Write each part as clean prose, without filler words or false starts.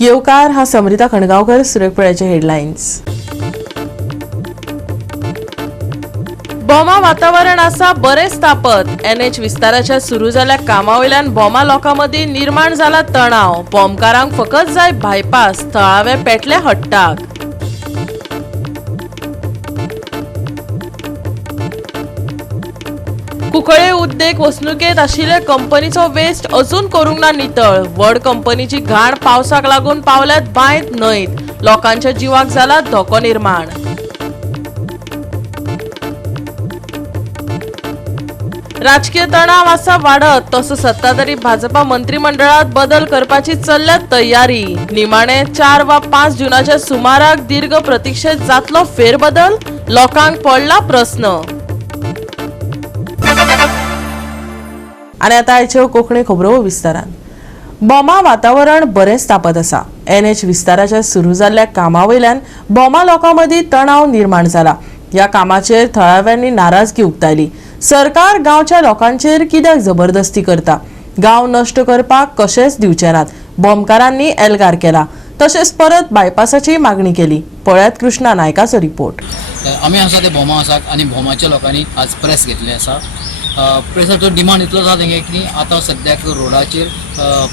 येवकार हा समृता खणगावकर, सुरेखपुराचे हेडलाईन्स। बोमा वातावरण आसा बरेच तापत। NH विस्ताराच्या सुरू जाल्ल्या कामावयल्यान बोमा लोकांमदी निर्माण जाला तणाव। बोमकारांक फकत जाय बायपास, थळावे पेटले हट्टाक। कुंकळे उद्देग वसणुकेत आशिल्ले कंपनीचो वेस्ट अजून करूंक ना नितळ। व्हड कंपनीची घाण पावसाक लागून पावल्यात बांयत न्हंयत। लोकांच्या जिवाक जाला धोको निर्माण। राजकीय तणाव आसा वाडत, तसो सत्ताधारी भाजपा मंत्रिमंडळात बदल करपाची चल्ल्यात तयारी। निमाणे 4 वा 5 जूनाच्या सुमाराक दीर्घ प्रतीक्षेत जातलो फेरबदल, लोकांक पडला प्रस्न। आणि आता आयच्यो कोंकणी खबरो विस्तारान। बोमा वातावरण बरेच तापत आसा। NH विस्ताराच्या सुरू जाल्ल्या कामावयल्यान बोमा लोकांमदी तणाव निर्माण जाला। ह्या कामाचेर थळाव्यांनी नाराजगी उक्तायली। सरकार गांवच्या लोकांचेर कित्याक जबरदस्ती करता? गांव नष्ट करपाक कशेच दिवचे नात। बोमकारांनी एल्गार केला, तशेंच परत बायपासाची मागणी केली। पळयात कृष्णा नायकाचो रिपोर्ट। आमी आसा ते बोमा आसात आणि बोमाच्या लोकांनी आज प्रेस घेतली आसा। प्रेसाचो डिमांड इतलो आसा तेंगे की आतां सद्याक रोडाचेर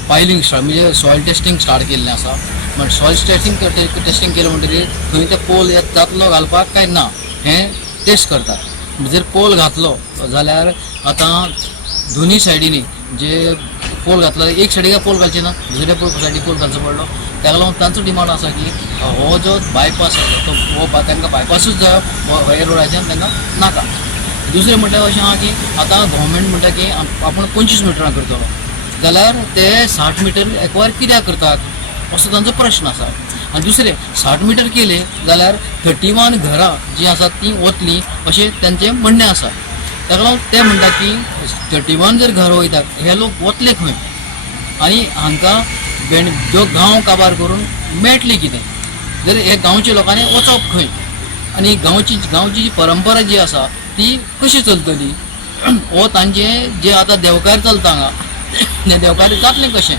पायलिंग स्टार्ट म्हणजे सॉयल टेस्टिंग स्टार्ट केल्लें आसा। बट सॉयल टेस्टिंग केलें म्हणटकीर थंय ते पोल जातलो घालपाक काय ना हें टेस्ट करतात। जर पोल घातलो जाल्यार आतां दोनी सायडीनी जे पोल घातला एक सायडीक पोल घालचे ना, दुसऱ्या सायडीक पोल घालचो पडलो। ताका लागून तांचो डिमांड आसा की हो जो बायपास आसा तो तांकां बायपासूच जायो, हे रोडाच्यान तांकां नाका। दुसरें म्हणटा अशें आहा की आतां गव्हर्मेंट म्हणटा की आपूण 25 मिटरां करतलो, जाल्यार ते 60 मिटर एकवार कित्याक करतात असो तांचो प्रश्न आसा। आनी दुसरें 60 मिटर केले जाल्यार 31 घरां जी आसात ती वतली अशें तांचें म्हणणें आसा। ताका लागून ते म्हणटा की 31 जर घरां वयतात हे लोक वतले खंय आनी हांकां जो गांव काबार करून मेळटलें कितें? जर हे गांवच्या लोकांनी वचप खंय आनी गांवची जी परंपरा जी आसा ती कशी चलतली? हो तांचे जे आतां देवकार चलता हांगा ते देवकार जातलें कशें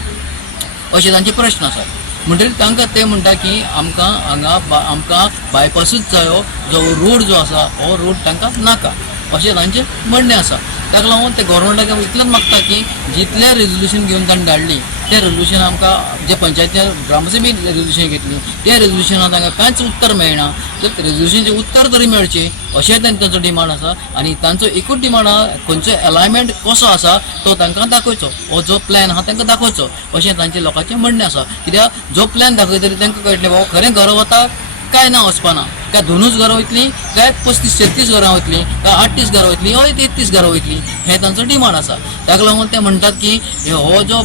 अशें तांचे प्रश्न आसात। म्हणटकीर तांकां ते म्हणटा की आमकां बायपासूच जायो, जो रोड जो आसा हो रोड तांकां नाका अशें तांचें म्हणणें आसा। ताका लागून ते गव्हर्मेंटाक इतलेंच मागता की जितलें रेजोल्युशन घेवन ताणें धाडली तें रेजोल्युशन आमकां जे पंचायतीन ग्रामसभेन रेजोल्युशन घेतली त्या रेजोल्युशनाक तांकां कांयच उत्तर मेळना। तर रेजोल्युशनचें उत्तर तरी मेळचें अशें तांचो डिमांड आसा। आनी तांचो एकूच डिमांड आहा खंयचो अलायनमेंट कसो आसा तो तांकां दाखोवचो, हो जो प्लॅन आहा तांकां दाखोवचो अशें तांचें लोकांचें म्हणणें आसा। कित्याक जो प्लॅन दाखयतरी तांकां कळटलें बाबा खरें घरां वता काय ना वचपाना, काय 2 घरां वयतलीं काय 35-36 घरां वयतलीं काय 38 घरां वयतलीं हय 33 घरां वयतलीं हें तांचो डिमांड आसा। ताका लागून ते म्हणटात की हो जो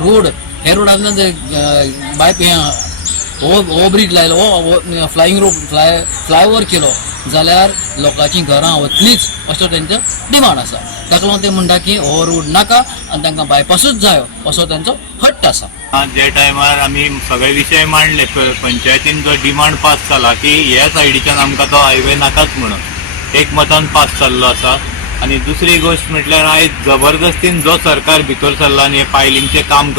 रोड हे रोडांतल्यान हो ब्रिज लायलो, हो फ्लायओव्हर केलो जाल्यार लोकांचीं घरां वतलींच असो तांचो डिमांड आसा। ताका लागून ते म्हणटा की हो रोड नाका आनी तांकां बायपासूच जायो असो तांचो हट्ट आसा। जे टायमार आमी सगळे विशय मांडले पंचायतीन जो डिमांड पास जाला की ह्या सायडीच्यान आमकां तो हायवे नाकाच म्हणून एक मतान पास जाल्लो आसा। आनी दुसरी गोश्ट म्हटल्यार आयज जबरदस्तीन जो सरकार भितर सरला आनी पायलिंगचें काम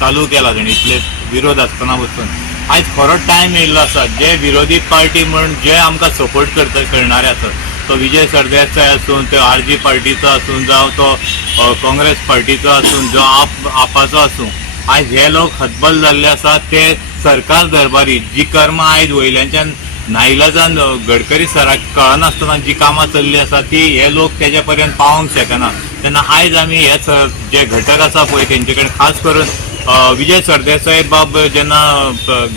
चालू केलां ताणी इतले विरोध आसतना वचून आयज खरो टायम येयल्लो आसा जे विरोधी पार्टी म्हणून जे आमकां सपोर्ट करणारे आसात, तो विजय सरदेसाय आसूं, तो RG पार्टीचो आसूं जावं तो काँग्रेस पार्टीचो आसूं जो आपाचो आसूं, आयज हे लोक हतबल जाल्ले आसात। ते सरकार दरबारी जी कर्मां आयज वयल्याच्यान नाइलाजान गडकरी सराक कळनासतना जी कामां चल्ली आसा ती हे लोक तेजे पर्यंत पावोंक शकना। तेन्ना आयज आमी हे जे घटक आसा पळय तेंचे कडेन खास करून विजय सरदेसाय बाब जेन्ना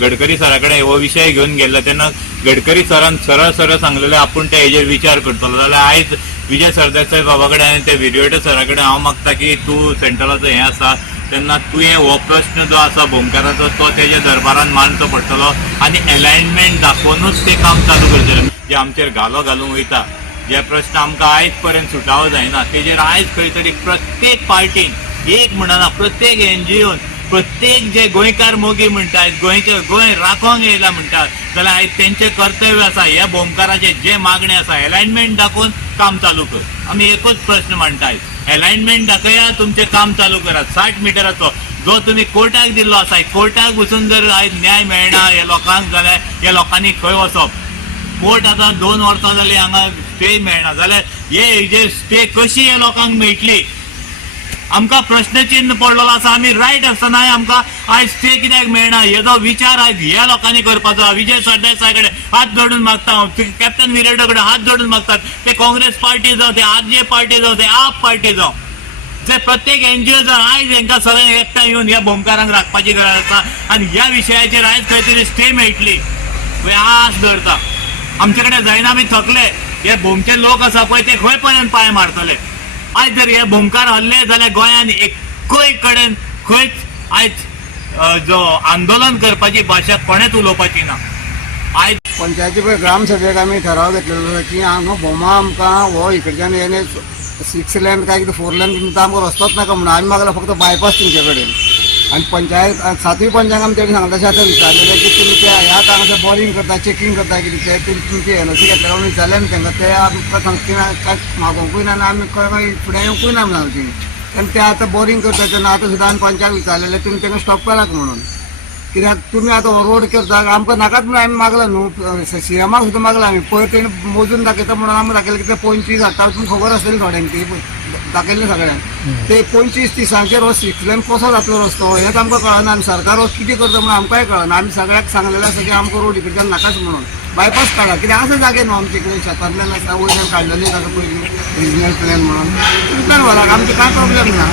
गडकरी सरा कडेन हो विशय घेवन गेल्लो तेन्ना गडकरी सरान सरळ सांगलेलें आपूण ते हेजेर विचार करतलो। जाल्यार आयज विजय सरदेसाय बाबा कडेन आनी ते विडियोटर सरा कडेन हांव मागता की तूं सेंट्रलाचो हें आसा तेन्ना तुवें हो प्रश्न जो आसा बोमकाराचो तो तेज्या दरबारान मांडचो पडटलो आनी अलायनमेंट दाखोवनूच तें काम चालू करचें। जे आमचेर घालो घालूंक वयता जे प्रश्न आमकां आयज पर्यंत सुटावो जायना तेजेर आयज खंय तरी प्रत्येक पार्टीन एक म्हणना प्रत्येक NGOन प्रत्येक जे गोंयकार मोगी म्हणटात गोंय राखोंक येयला म्हणटात जाल्यार आयज तेंचें कर्तव्य आसा ह्या बोमकाराचे जे मागणे आसा अलायनमेंट दाखोवन काम चालू कर। आमी एकूच प्रश्न मांडटात अलाइनमेंट दाखया, तुमचे काम चालू करात. 60 मिटराचो जो तुम्ही कोर्टाक दिल्लो आसा, कोर्टाक वचून जर आयज न्याय मेळना हे लोकांक जाल्यार ह्या लोकांनी खंय वचप. कोर्ट आतां 2 वर्सां जाली हांगा स्टे मेळना जाल्यार हे स्टे कशी ह्या लोकांक मेळटली. आमकां प्रश्नचिन्ह पडलेलो आसा. आमी रायट आसतनाय आमकां आयज स्टे कित्याक मेळना हेजो विचार आयज ह्या लोकांनी करपाचो. विजय सरदेसाय कडेन हात जोडून मागता हांव, कॅप्टन विरेडो कडेन हात जोडून मागतात. ते काँग्रेस पार्टी जावं, ते आरजे पार्टी जावं, ते आप पार्टी जावं, जे प्रत्येक एनजीओ जर आयज हांकां सगळ्यांक एकठांय येवन ह्या बोमकारांक राखपाची गरज आसा आनी ह्या विशयाचेर आयज खंय तरी स्टे मेळटली आस धरता. आमचे कडेन जायना, आमी थकले. हे बोमचे लोक आसा पळय ते खंय पर्यंत पांय मारतले. आयज जर हे बोमकार हल्ले जाल्यार गोंयान एकूय कडेन खंयच आयज जो आंदोलन करपाची भाशा कोणेच उलोवपाची ना. आयज पंचायती पळय ग्रामसभेक आमी ठराव घेतलेलो की हांगा बोमा आमकां हो इकडच्यान येने 6 लेन काय कितें 4 लेन तुमकां आमकां रस्तोच नाका म्हणून आमी मागला फक्त बायपास तुमचे कडेन. आनी पंचायत 7वी पंचायत आमी तेणी सांगता तशें आतां विचारलेलें की तुमी ते ह्या हांगासर बॉलिंग करता, चेकींग करता कितें ते तुमची एनओसी घेतल्या म्हणून विचारलें आमी तांकां. ते आमकां सांगता कांय मागोवंकूय ना आनी आमी खंय फुडें येवंकूय ना म्हणून सांगता. आनी ते आतां बोरिंग करता तेन्ना आतां सुद्दां आमी पंचायत विचारलेलें तुमी तांकां स्टॉप करात म्हणून. कित्याक तुमी आतां रोड करता आमकां नाकाच म्हणून आमी मागला न्हू. सीएमाक सुद्दां मागला आमी. पळय तेणी मोजून दाखयता म्हणून आमी दाखयलें की ते 25 हाडटा. तुमकां खबर आसतली थोड्यांक ती दाखयल्लें सगळ्यांक. ते 25-30 हो 6 लेन कसो जातलो रस्तो हेच आमकां कळना. आनी सरकार हो कितें करता म्हणून आमकांय कळना. आमी सगळ्याक सांगलेलें आसा की आमकां रोड इकडच्यान नाकाच म्हणून बायपास काडा. कित्याक आसा जागे न्हू आमचे कडेन शेतांतल्यान आसा वयल्यान काडलेली आसा पयलीं रिजनल प्लॅन म्हणून. तुमकां व्हराक आमचे कांय प्रॉब्लेम ना.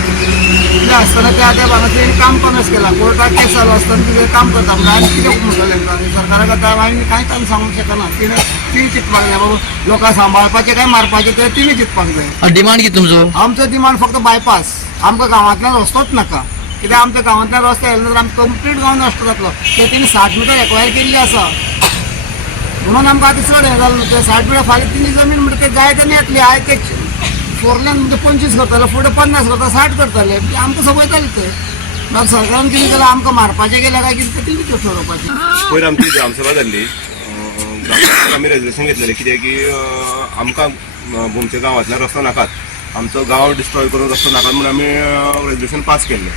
कितें आसतना ते आतां हांगा तेणी काम कमीच केलां. कोर्टाक केस चालू आसतना कितें काम करता म्हणून आनी कितें म्हणटलें तांकां. सरकाराक आतां आमी कांयच आमी सांगूंक शकना. तिणी चिंतपाक जाय बाबा लोकांक सांबाळपाचें काय मारपाचें ते तिणी चिंतपाक जाय. डिमांड कितें तुमचो? आमचो डिमांड फक्त बायपास. आमकां गांवांतल्यान रस्तोच नाका. कित्याक आमच्या गांवांतल्यान रस्तो येयले जाल्यार आमकां कंप्लीट गांव नश्ट जातलो. ते तेणी 60 मिटर एक्वायर केल्ली आसा म्हणून आमकां आतां चड हें जालें. ते 60 मिटर फाल्यां तिणी जमीन म्हणटा ते जाय तेन्ना येतली. आयज ते 4 लेन म्हणजे 25 करताले, फुडें 50 करता, 60 करताले. आमकां सबयताले ते. मागीर सरकारान कितें केलां आमकां मारपाचें गेल्यार काय कितें तेणी ठरवपाचें. पयर आमची ग्रामसभा जाल्ली. ग्रामसभेक आमी रेजोल्युशन घेतलेलें कित्याक की आमकां बोमच्या गांवांतल्यान रस्तो नाकात. आमचो गांव डिस्ट्रॉय करून रस्तो नाकात म्हणून आमी रेजोल्युशन पास केल्लें.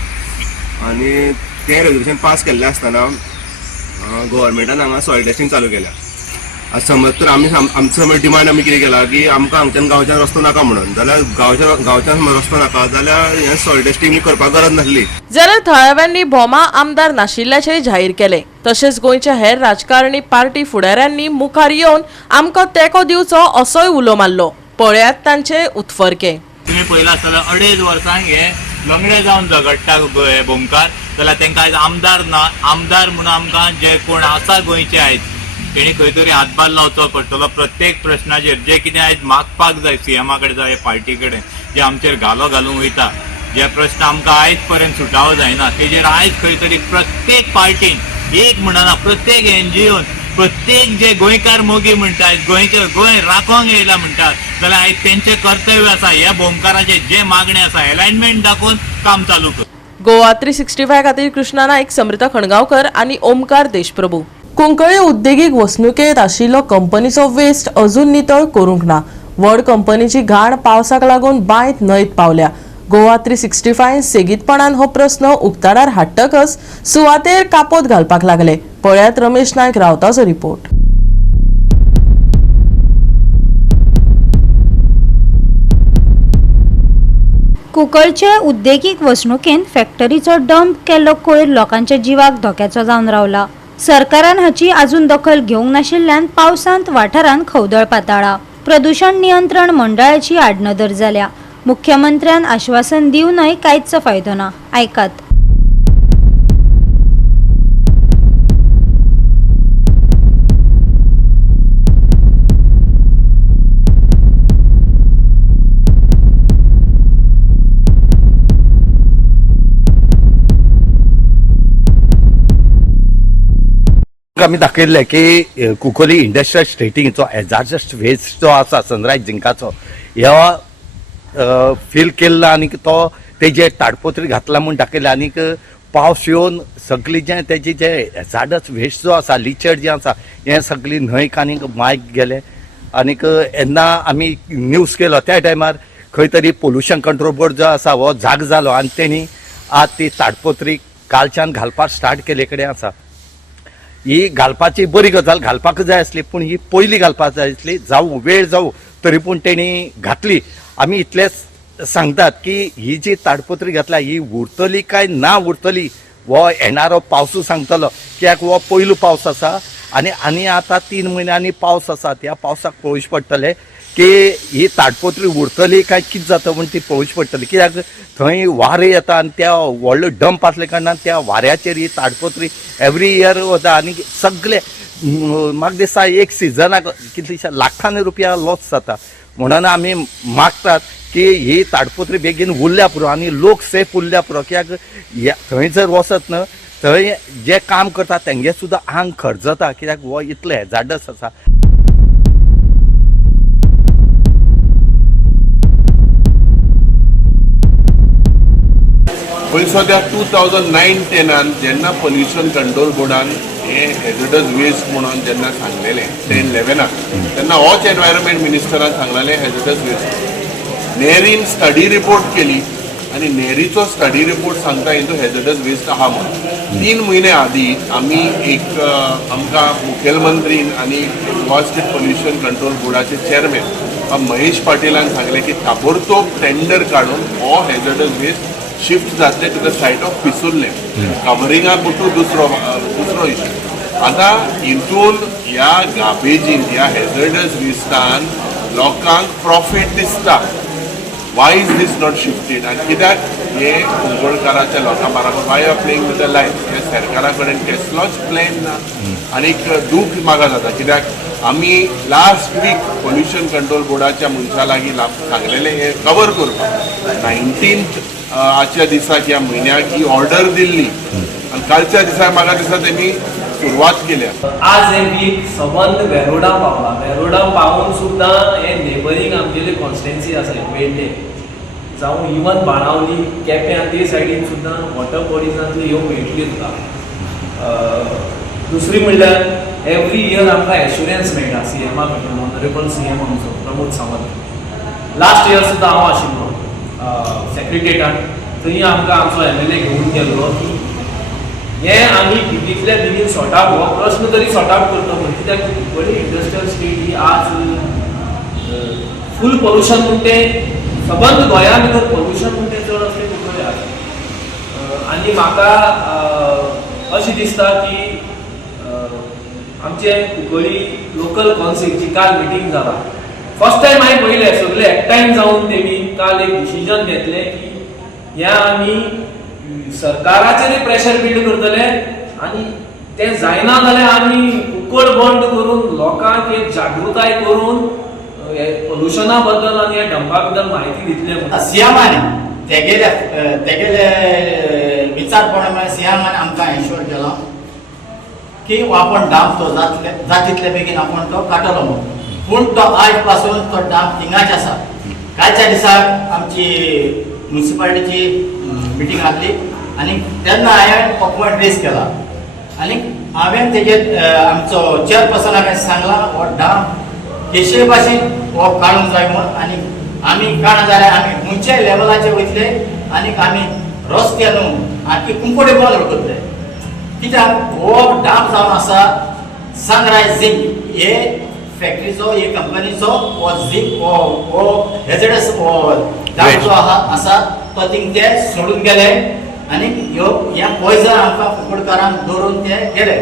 आनी तें रेजोल्युशन पास केल्लें आसतना गव्हर्मेंटान हांगा सॉयल टेस्टिंग चालू केल्या. आतां समज तर आमी आमचो समज डिमांड आमी कितें केला की आमकां हांगच्यान गांवच्यान रस्तो नाका म्हणून. जाल्यार गांवच्यान समज रस्तो नाका जाल्यार हें सॉयल टेस्टिंग करपाक गरज नासली. जाल्यार थळाव्यांनी भोमा आमदार नाशिल्ल्याचें जाहीर केलें. तशेंच गोंयच्या हेर राजकारणी पार्टी फुडाऱ्यांनी मुखार येवन आमकां तेंको दिवचो असोय उलो मारलो. पळयात तांचे उतफर्के. तुमी पळयलां आसतलें 2.5 वर्सांक हे लंगडे जावन झगडटा हे बोमकार. जाल्यार तांकां आयज आमदार ना. आमदार म्हणून आमकां जे कोण आसा गोंयचे आयज तेणी खंय तरी हातभार लावचो पडटलो. प्रत्येक प्रश्नाचेर जे कितें आयज मागपाक जाय सीएमा कडेन जावं पार्टी कडेन जे आमचेर घालूंक वयता, जे प्रश्न आमकां आयज पर्यंत सुटावो जायना तेजेर आयज खंय तरी प्रत्येक पार्टीन एक म्हणना प्रत्येक एनजीओन प्रत्येक जे गोंयकार मोगी म्हणटात, गोंय राखोंक येयला म्हणटात जाल्यार आयज तेंचें कर्तव्य आसा ह्या बोमकाराचे जे मागणे आसा अलायनमेंट दाखोवन काम चालू कर. गोवा 365 खातीर कृष्णा नायक, समृता खणगांवकर आनी ओमकार देशप्रभू. कुंकळे उद्देगीक वसणुकेंत आशिल्लो कंपनीचो वेस्ट अजून नितळ करूंक ना. व्हड कंपनीची घाण पावसाक लागून बांयत न्हंयत पावल्या. गोवा 365 सेगीतपणान हो प्रस्न उक्ताडार हाडटकच सुवातेर कापोत घालपाक लागले. पळयात रमेश नायक रावताचो रिपोर्ट. कुंकळचे उद्देगीक वसणुकेंत फॅक्टरीचो डंप केल्लो कोयर लोकांच्या जिवाक धोक्याचो जावन रावला. सरकारान हाची आजून दखल घेवंक नाशिल्ल्यान पावसांत वाठारांत खवदळ पाताळा. प्रदूषण नियंत्रण मंडळाची आडनदर जाल्या. मुख्यमंत्र्यान आश्वासन दिवनय कांयच फायदो ना. आयकात. आमी दाखयल्ले की कुंकोली इंडस्ट्रियल स्टेटीचो हॅजार्डस वेस्ट जो आसा सनरायज जिंकाचो ह्यो फील केल्लो आनीक तो तेजे ताडपत्री घातला म्हूण दाखयलें. आनीक पावस येवन सगळी जे तेजे जे हॅजार्डस वेस्ट जो आसा लिचड जे आसा हें सगळी न्हंयक आनीक मायक गेले. आनीक येन्ना आमी न्यूज केलो त्या टायमार खंय तरी पोल्युशन कंट्रोल बोर्ड जो आसा हो जाग जालो आनी तेणी आज ती ताडपत्री कालच्यान घालपाक स्टार्ट केले कडेन आसा. ही घालपाची बरी गजाल, घालपाक जाय आसली, पूण ही पयली घालपाक जाय आसली. जावं वेळ जावं तरी पूण तेणी घातली. आमी इतलेंच सांगतात की ही जी ताडपत्री घातल्या ही उरतली काय ना उरतली हो येणारो पावसू सांगतलो, कित्याक हो पयलो पावस आसा आनी आतां 3 म्हयन्यांनी पावस आसा. त्या पावसाक पळोवचें पडटलें की ही ताडपत्री उरतली काय कितें जाता म्हूण ती पळोवची पडटली, कित्याक थंय वारें येता आनी त्या व्हडलो डंप आसल्या कारणान त्या वाऱ्याचेर ही ताडपत्री एवरी इयर वता आनी सगळे म्हाका दिसता एक सिजनाक कितलेशे लाखांनी रुपया लॉस जाता. म्हणून आमी मागतात की ही ताडपत्री बेगीन उरल्या पुरो आनी लोक सेफ उरल्या पुरो, कित्याक थंय जर वचत न्हय थंय जे काम करता तेंगे सुद्दां आंग खर्जता, कित्याक हो इतलें हॅजार्डस आसा. पयलीं सद्या 2009-10 जेन्ना पोल्युशन कंट्रोल बोर्डान हे हेझडस वेस्ट म्हणून जेन्ना सांगलेलें 10-11 तेन्ना होच एनवायरमेंट मिनिस्टरान सांगलेलें हेझडस वेस्ट. नेरीन स्टडी रिपोर्ट केली आनी नेरीचो स्टडी रिपोर्ट सांगता हितून हेझडस वेस्ट आहा म्हणून. 3 म्हयने आदीं आमी एक आमकां मुखेलमंत्रीन आनी गोवा स्टेट पोल्युशन कंट्रोल बोर्डाचे चेअरमॅन महेश पाटीलान सांगलें की ताबडतोब टेंडर काडून हो हेझडस वेस्ट शिफ्ट जातले to the site of Pisurle. कवरिंगा पुटू दुसरो इशू. आतां हितून ह्या गार्बेजीन ह्या हेझडस वेस्टान लोकांक प्रॉफीट दिसता. Why is this not shifted आनी कित्याक हे कुंकळकाराच्या लोकां बाराबर why are playing with the life. हे सरकारा कडेन कसलोच प्लॅन ना आनीक दूख म्हाका जाता, कित्याक आमी लास्ट वीक पोल्युशन कंट्रोल बोर्डाच्या मनशा लागीं सांगलेलें हे कवर करपाक. 19th आजच्या दिसाक ह्या म्हयन्याक ही ऑर्डर दिल्ली आनी कालच्या दिसाक म्हाका दिसता तेमी सुरवात केल्या. आज हे वीक सबंद वेरोडा पावला. वेरोडा पावून सुद्दां हे नेबरींग आमगेले कॉन्स्टिट्युएन्सी आसा वेल्ले जावं इवन बाणावली केप्यां ते सायडीन सुद्दां वॉटर बॉडीजांतल्यो ह्यो मेळटल्यो तुका. दुसरी म्हणल्यार एवरी इयर आमकां एश्युरन्स मेळटा CMA कडल्यान. ऑनरेबल CM आमचो प्रमोद सावंत लास्ट इयर सुद्दां हांव आशिल्लो सेक्रेटेरिएटान. थंय आमकां आमचो MLA घेवन गेल्लो की हे आमी बेगींतल्या बेगीन सॉर्ट आउट हो प्रश्न तरी सॉर्ट आउट करता म्हणून, कित्याक कुंकळ्ळी इंडस्ट्रियल स्टेट ही आज फूल पोल्युशन म्हणून तें सबंद गोंया भितर पोल्युशन म्हणून तें चड असलें कुंकळ्ळी आसा. आनी म्हाका अशें दिसता की आमचे कुंकळ्ळी लोकल कॉन्सिलची काल मिटींग जाला. फर्स्ट टायम हांवें पळयलें सगळे एकठांय जावन तेमी काल एक डिसिजन घेतलें की ह्या आमी सरकाराचेर प्रेशर बिल्ड करतले आनी तें जायना जाल्यार आमी कुंकळ बंद करून लोकांक एक जागृताय करून पोल्युशना बद्दल आनी ह्या डंपा बद्दल म्हायती दितले. सीएमान तेगेले विचारपणे सीएमान आमकां एश्योर केलो की आपण डाम तो जातले बेगीन आपण तो काडटलो म्हणून. पूण तो आज पासून तो डाम थिंगाच आसा. कालच्या दिसाक आमची म्युनिसिपालिटीची मिटींग आसली आनी तेन्ना हांवें हो पॉयंट रेज केला आनी हांवें तेजेर आमचो चेअरपर्सनाक हांवें सांगला हो डाम केशे भाशेन हो काडूंक जाय म्हणून. आनी आमी काडना जाल्यार आमी खंयच्याय लेवलाचेर वयतले आनी आमी रस्ते न्हू आनी कुंकळे बंद करतले. कित्याक हो डाम जावन आसा सनरायज झिंक हे फॅक्टरीचो हे कंपनीचो हो झिंक हो हेझडस डाम जो आसा तो थिंग ते सोडून गेले आनी ह्यो ह्या पॉयझन आमकां कुंकळकारांक दवरून ते गेले.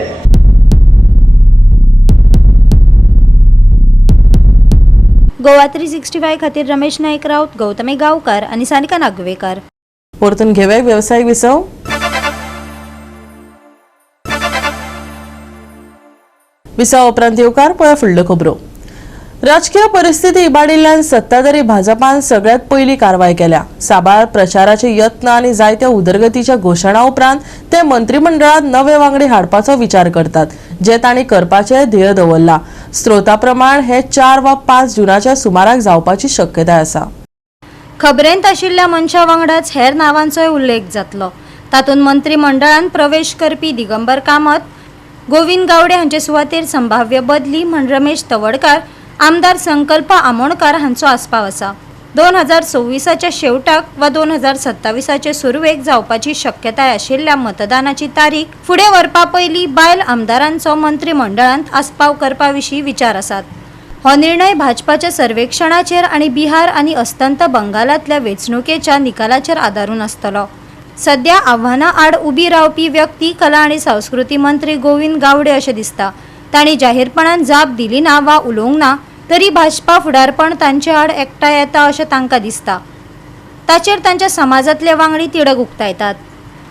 गोवा 365 खातीर रमेश नाईक राऊत, गौतमी गांवकार आनी सानिका नागवेकर. परतून घेवया वेवसायीक विसव. विसव उपरांत येवकार पळय फुडल्यो खबरो. राजकीय परिस्थिती इबाडिल्ल्यान सत्ताधारी भाजपान सगळ्यात पयली कारवाय केल्या. साबार प्रचाराचे यत्न आनी जायत्या उदरगतीच्या घोशणा उपरांत ते मंत्रिमंडळात नवे वांगडी हाडपाचो विचार करतात, जे तांणी करपाचे ध्येय दवरला. स्त्रोता प्रमाण हे 4 वा 5 जूनाच्या सुमाराक जावपाची शक्यताय आसा. खबरेंत आशिल्ल्या मनशा वांगडाच हेर नांवांचोय उल्लेख जातलो. तातूंत मंत्रिमंडळान प्रवेश करपी दिगंबर कामत, गोविंद गावडे हांचे सुवातेर संभाव्य बदली म्हण रमेश तवडकार, आमदार संकल्प आमोणकार हांचो आस्पाव आसा. 2026च्या शेवटाक वा 2027चे सुरवेक जावपाची शक्यताय आशिल्ल्या मतदानाची तारीख फुडें व्हरपा पयलीं बायल आमदारांचो मंत्रिमंडळांत आस्पाव करपा विशीं विचार आसात. हो निर्णय भाजपाच्या सर्वेक्षणाचेर आनी बिहार आनी अस्तंत बंगालांतल्या वेंचणुकेच्या निकालाचेर आदारून आसतलो. सध्या आव्हानां आड उबी रावपी व्यक्ती कला आनी संस्कृती मंत्री गोविंद गावडे अशें दिसता. तांणी जाहीरपणान जाप दिली ना वा उलोवंक ना तरी भाजपा फुडारपण तांचे आड एकठांय येता अशें तांकां दिसता. ताचेर तांच्या समाजांतले वांगडी तिडक उक्तायतात.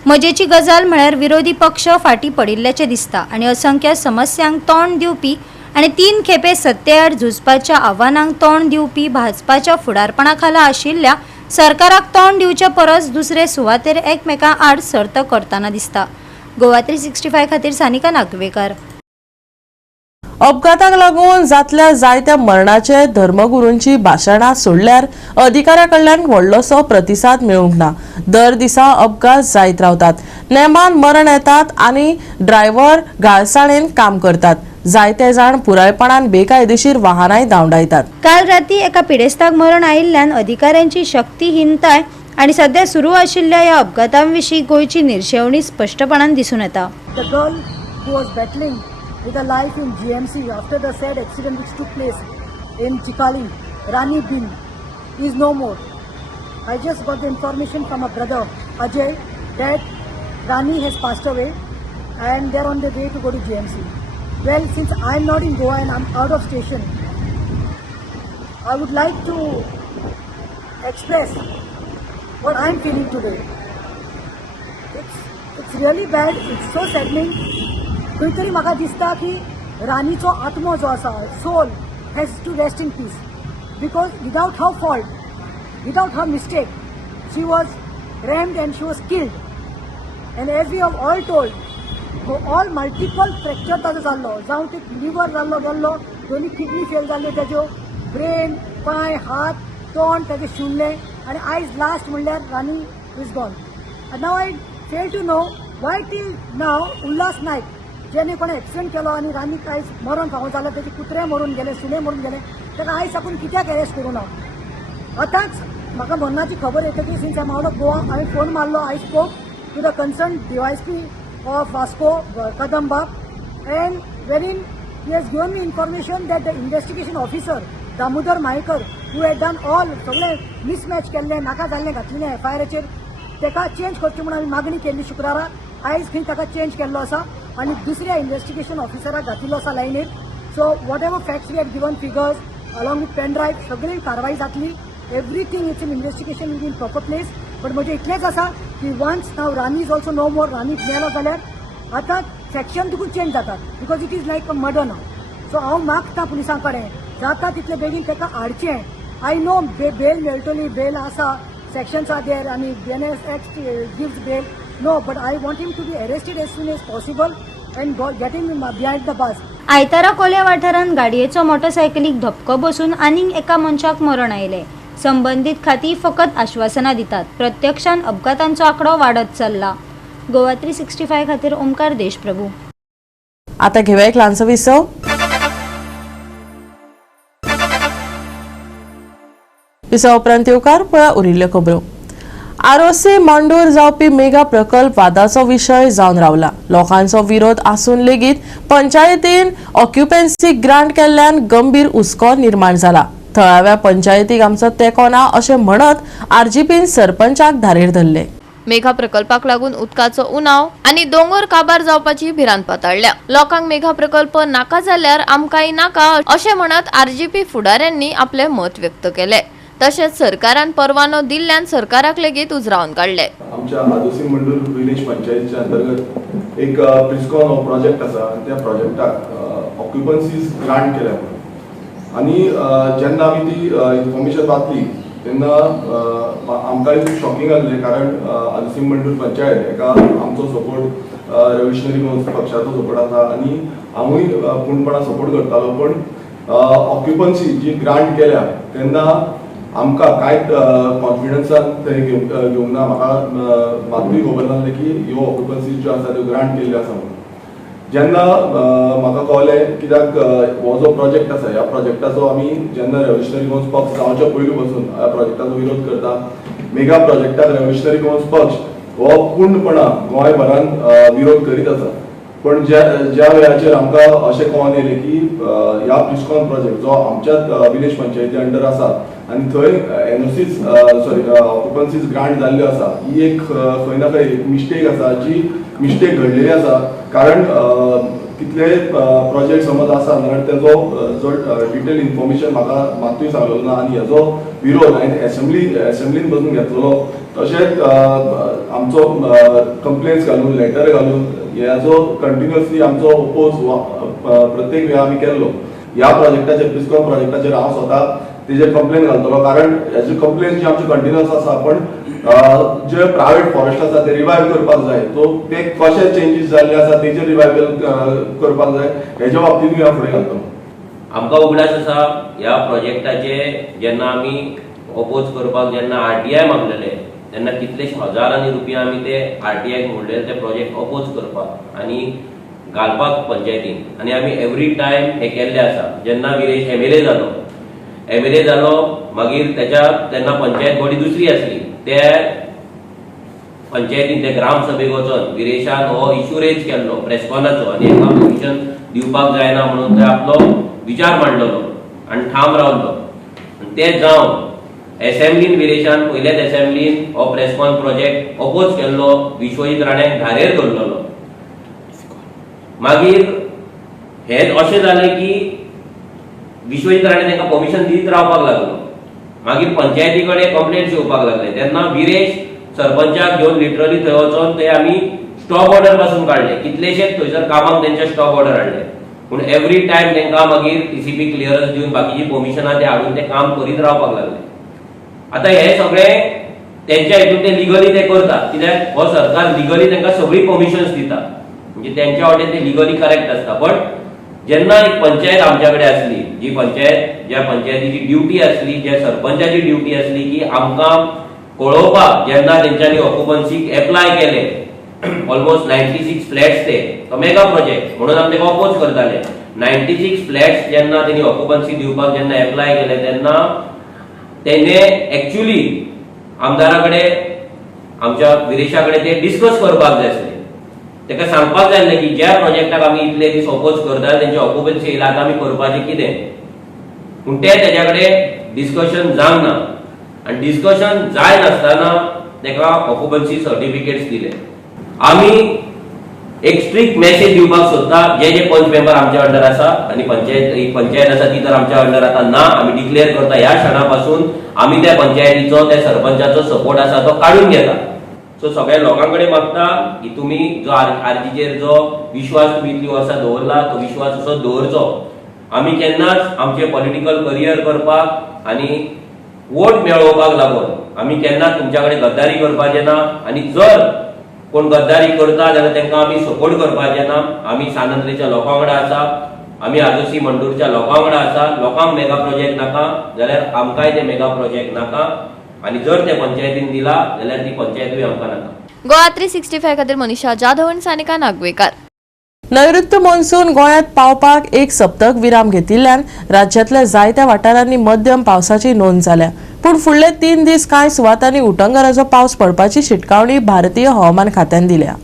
मजेची गजाल म्हळ्यार विरोधी पक्ष फाटीं पडिल्ल्याचें दिसता आनी असंख्य समस्यांक तोंड दिवपी आनी 3 खेपे सत्ते आड झुजपाच्या आव्हानांक तोंड दिवपी भाजपाच्या फुडारपणा खाला आशिल्ल्या सरकाराक तोंड दिवचे परस दुसरे सुवातेर एकमेकां आड सर्त करतना दिसता. गोवा 365 खातीर सानिका नागवेकर. अपघाताक लागून जातल्या जायत्या मरणाचे धर्मगुरूंची भाशणां सोडल्यार अधिकाऱ्या कडल्यान व्हडलोसो प्रतिसाद मेळूंक ना. दर दिसा अपघात जायत रावतात. नेमान मरण येतात आनी ड्रायव्हर घाळसाणेन काम करतात. जायते जाण पुरायपणान बेकायदेशीर वाहनांय धांवडायतात. काल राती एका पिडेस्ताक मरण आयिल्ल्यान अधिकाऱ्यांची शक्तीहीनताय आनी सध्या सुरू आशिल्ल्या ह्या अपघातांविशीं गोंयची निरशेवणी स्पश्टपणान दिसून येता. The girl who was battling with her life in GMC after the sad accident which took place in Chikali, Rani Bin, is no more. I just got the information from her brother Ajay that Rani has passed away and they are on their way to go to GMC. Well, since I am not in Goa and I am out of station, I would like to express what I am feeling today. It's really bad, it's so saddening. खंय तरी म्हाका दिसता की रानीचो आत्मो जो आसा, soul has to rest in peace, because without her fault, without her mistake, she was rammed and she was killed. And as we have all told, all multiple fracture ताजो जाल्लो, जावं ते लिवर जाल्लो गेल्लो, दोनी किडनी फेल जाल्ल्यो तेज्यो, brain, पांय, हात, तोंड तेजे शिवले, आनी आयज लास्ट म्हणल्यार Rani is gone. Now I fail to know why till now Ulhas Naik जेणे कोणें एक्सिडेंट केलो आनी रानीक आयज मरण फावो जालो, तेजे कुत्रे मरून गेले, सुणे मरून गेले, ताका आयज साकून कित्याक अरेस्ट करूं ना. आतांच म्हाका मरणाची खबर येतकीर since I out of Goa हांवें फोन मारलो. I spoke to the concern DYSP of Vasco Kadamba and वेरीन he has given me information that the investigation officer Damodar Mayekar who had done all सगळें मिसमॅच केल्लें, नाका जाल्लें घातलेलें FIR-चेर, ताका चेंज करचें म्हणून हांवें मागणी केल्ली शुक्राराक. आयज खंय ताका चेंज केल्लो आसा आनी दुसऱ्या इन्व्हेस्टिगेशन ऑफिसराक घातिल्लो आसा लायनीर. So whatever facts we had given figures along with pen drive सगळी कारवाई जातली. Everything it's in investigation is in proper place. But म्हजें इतलेंच आसा की once now Rani is also no more, Rani मेलो जाल्यार आतां सेक्शन तुका चेंज जातात because it is like a murder now. So हांव मागता पुलिसां कडेन जाता तितले बेगीन ताका हाडचें. आय नो बेल मेळटली, बेल आसा, sections are there and BNS Act gives bail. No, but I want him to be arrested as soon as possible and get him behind the bus. आयतारा कोल्या वाठारांत गाडयेचो मोटरसायकलीक धपको बसून आनीक एका मनशाक मरण आयले. संबंधीत खाती फकत आश्वासनां दितात. प्रत्यक्षान अपघातांचो आंकडो वाडत चल्ला. गोवा 365 खातीर ओमकार देशप्रभू. आता घेऊया एक ल्हानसो विसव. विसव उपरांत येवकार पळया उरिल्ल्यो खबरो. आरोसी मांडूर जावपी मेगा प्रकल्प वादाचो विशय जावन रावला. लोकांचो विरोध आसून लेगीत पंचायतीन ऑक्युपन्सी ग्रांट केल्ल्यान गंभीर हुस्को निर्माण जाला. थळाव्या पंचायतीक आमचो तेंको ना अशें म्हणत RGPन सरपंचाक धारेर धरले. मेघा प्रकल्पाक लागून उदकाचो उणाव आनी दोंगर काबार जावपाची भिरांत पातळ्ळ्या. लोकांक मेघा प्रकल्प नाका जाल्यार आमकांय नाका अशें म्हणत RGP फुडाऱ्यांनी आपले मत व्यक्त केले. तशेंच सरकारान परवानो दिल्ल्यान सरकाराक लेगीत उजरावन काडले. आमच्या आदोसी मंडूर विलेज पंचायतीच्या अंतर्गत एक प्रिस्कॉन हो प्रोजेक्ट आसा आनी त्या प्रोजेक्टाक ऑक्युपन्सीज ग्रांट केल्या आनी जेन्ना आमी ती इन्फॉर्मेशन वाचली तेन्ना आमकां शॉकिंग जाल्लें. कारण आदोसी मंडूर पंचायत हेका आमचो सपोर्ट रेव्होल्युशनरी पक्षाचो सपोर्ट आसा आनी हांवूय पूर्णपणान सपोर्ट करतालो. पण ऑक्युपन्सी जी ग्रांट केल्या तेन्ना आमकां कांयच कॉन्फिडन्सान थंय घेवंक ना. म्हाका मात्तूय खबर नासलें की ह्यो ऑक्युपन्सी ज्यो आसा त्यो ग्रांट केल्ल्यो आसा म्हणून. जेन्ना म्हाका कळलें कित्याक हो जो प्रोजेक्ट आसा ह्या प्रोजेक्टाचो आमी जेन्ना रेव्होल्युशनरी कॉमन्स पक्ष जावच्या पयलीं पासून ह्या प्रोजेक्टाचो विरोध करता. मेगा प्रोजेक्टाक रेव्होल्युशनरी कॉमन्स पक्ष हो पूर्णपणान गोंयभरान विरोध करीत आसा. पण ज्या वेळाचेर आमकां अशें कळोन येयलें की ह्या प्रिस्कॉन प्रोजेक्ट जो आमच्याच विलेज पंचायती अंडर आसा आनी थंय एनओसीज ऑक्युपन्सीज ग्रांट जाल्ल्यो आसा, ही एक खंय ना खंय एक मिस्टेक आसा, जी मिस्टेक घडलेली आसा. कारण कितले प्रोजेक्ट समज आसा जाल्यार तेजो जो डिटेल इन्फॉर्मेशन म्हाका मात्तूय सांगलेलो ना आनी हेजो विरोध हांवें एसेंब्लीन बसून घेतलेलो. तशेंच आमचो कंप्लेन्स घालून लेटर घालून हेजो कंटिन्युअसली आमचो ओपोज प्रत्येक वेळा आमी केल्लो. ह्या प्रोजेक्टाचेर प्रिस्कॉन प्रोजेक्टाचेर हांव स्वता तेजेर कंप्लेन घालतलो. कारण हेजी कंप्लेन जी आमची कंटिन्युअस आसा, पण जे प्रायवेट फॉरेस्ट आसा ते रिवायव करपाक जाय. तो ते कशे चेंजीस जाल्ले आसा तेजेर रिवायवल करपाक जाय, हेज्या बाबतींत हांव फुडें घालतलो. आमकां उगडास आसा ह्या प्रोजेक्टाचे जेन्ना आमी ओपोज करपाक जेन्ना आरटीआय मागलेले तेन्ना कितलेशे हजारांनी रुपया आमी ते आरटीआयक मोडलेले ते प्रोजेक्ट ओपोज करपाक आनी घालपाक पंचायतीन. आनी आमी एवरी टायम हे केल्ले आसा. जेन्ना विरेश एमएलए जालो मागीर तेच्या तेन्ना पंचायत बॉडी दुसरी आसली, ते पंचायतीन ते ग्रामसभेक वचोन विरेशान हो इश्यू रेज केल्लो प्रेस्कॉनाचो आनी हाका परमिशन दिवपाक जायना म्हणून ते आपलो विचार मांडलेलो आनी ठाम रावलो. ते जावन एसेंब्लीन विरेशान पयल्याच एसेंब्लीन हो प्रेस्कॉन प्रोजेक्ट ओपोज केल्लो, विश्वजीत राण्याक धारेर धरलेलो. मागीर हें अशें जालें की विश्वजीत राणे तांकां परमिशन दीत रावपाक लागलो. मागीर पंचायती कडेन कंप्लेंट्स येवपाक लागले. तेन्ना विरेश सरपंचाक घेवन लिटरली थंय वचोन ते आमी स्टॉप ऑर्डर पासून काडले. कितलेशेच थंयसर कामाक तेंचे स्टॉप ऑर्डर हाडले. पूण एवरी टायम तांकां मागीर टीसीपी क्लियरन्स दिवन बाकीची परमिशनां ते हाडून ते काम करीत रावपाक लागले. आतां हे सगळें तेंच्या हितून ते लिगली ते करतात, कित्याक हो सरकार लिगली तांकां सगळी परमिशन्स दिता, म्हणजे तेंच्या वाटेन ते लिगली करेक्ट आसता. बट जेन्ना एक पंचायत आमच्या कडेन आसली, जी पंचायत ज्या पंचायतीची ड्युटी आसली, ज्या सरपंचाची ड्युटी आसली की आमकां कळोवपाक जेन्ना तेंच्यांनी ऑक्युपन्सीक एप्लाय केले ऑलमोस्ट 96 फ्लॅट्स ते मेगा प्रोजेक्ट म्हणून आमी तेका ऑपोज करताले. 96 फ्लॅट्स जेन्ना तेणी ऑक्युपन्सी दिवपाक जेन्ना एप्लाय केले तेन्ना तेणे एक्चुअली आमदारा कडेन आमच्या विरेशा कडेन ते डिस्कस करपाक जाय आसले. तेका सांगपाक जाय आसलें की ज्या प्रोजेक्टाक आमी इतले दीस ऑपोज करता तेंचे ऑक्युपन्सी येयला, आतां आमी करपाचें कितें. पूण ते तेज्या कडेन डिस्कशन जावंक ना आनी डिस्कशन जाय नासतना तेका ऑक्युपन्सी सर्टिफिकेट्स दिले. आमी एक स्ट्रिक्ट मेसेज दिवपाक सोदता जे पंच मेंबर आमच्या अंडर आसा आनी पंचायत आसा ती तर आमच्या अंडर आतां ना. आमी डिक्लेअर करता ह्या क्षणा पासून आमी त्या पंचायतीचो त्या सरपंचाचो सपोर्ट आसा तो काडून घेता. सो सगळ्या लोकां कडेन मागता की तुमी जो आरजीचेर जो विश्वास तुमी इतली वर्सां दवरला तो विश्वास असो दवरचो. आमी केन्नाच आमचे पॉलिटिकल करियर करपाक आनी वोट मेळोवपाक लागून आमी केन्नाच तुमच्या कडेन गद्दारी करपाचें ना. आनी जर कोण गद्दारी करता जाल्यार तांकां आमी सपोर्ट करपाचें ना. आमी सानंद्रेच्या लोकां वांगडा आसा, आमी आजोसी मंडूरच्या लोकां वांगडा आसा. लोकांक मेगा प्रोजेक्ट नाका जाल्यार आमकांय ते मेगा प्रोजेक्ट नाका आनी जर ते पंचायतीन दिला जाल्यार ती पंचायतूय आमकां नाका. गोवा 365 खातीर मनीषा जाधव आनी सानिका नागवेकर. नैऋत्य मॉन्सून गोंयांत पावपाक एक सप्तक विराम घेतिल्ल्यान राज्यांतल्या जायत्या वाठारांनी मध्यम पावसाची नोंद जाल्या. पूण फुडले 3 दीस कांय सुवातांनी उटंगराचो पावस पडपाची शिटकावणी भारतीय हवामान खात्यान दिल्या.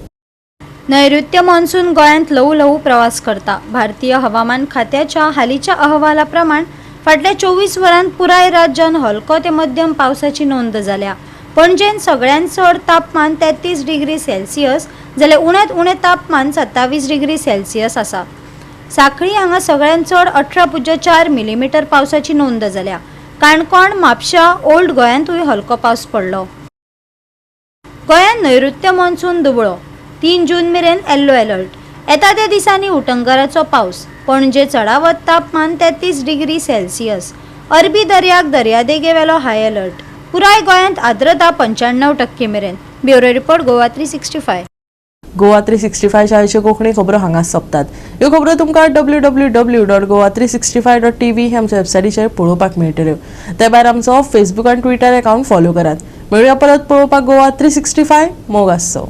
नैऋत्य मॉन्सून गोंयांत ल्हवू ल्हवू प्रवास करता. भारतीय हवामान खात्याच्या हालींच्या अहवाला प्रमाण फाटल्या 24 वरांत पुराय राज्यात हलको ते मध्यम पावसाची नोंद जाल्या. पणजेन सगळ्यांत चड तापमान 33 डिग्री सेल्सियस जाल्यार उण्यांत उणें तापमान 27 डिग्री सेल्सियस आसा. सांखळी हांगा सगळ्यांत चड 18.4 मिलीमीटर पावसाची नोंद जाल्या. काणकोण, म्हापशा, ओल्ड गोंयांतूय हलको पावस पडलो. गोंयांत नैऋत्य मॉन्सून दुबळो. 3 जून मेरेन येल्लो अलर्ट. येता त्या दिसांनी उटंगराचो पावस. पणजे चडावत तापमान 33 डिग्री सेल्सियस. अरबी दर्याक दर्यादेगे वेलो हाय अलर्ट. पुराय गोंयांत आर्द्रता 95% मेरेन. Bureau report Goa 365. गोवा 365 शाळेच्यो कोंकणी खबरो हांगाच सोंपतात. ह्यो खबरो तुमकां www.goa365.tv हे आमच्या वेबसायटीचेर पळोवपाक मेळटल्यो. ते भायर आमचो फेसबूक आनी ट्विटर अकाउंट फॉलो करात. मेळुया परत पळोवपाक गोवा 365. मोग आसचो.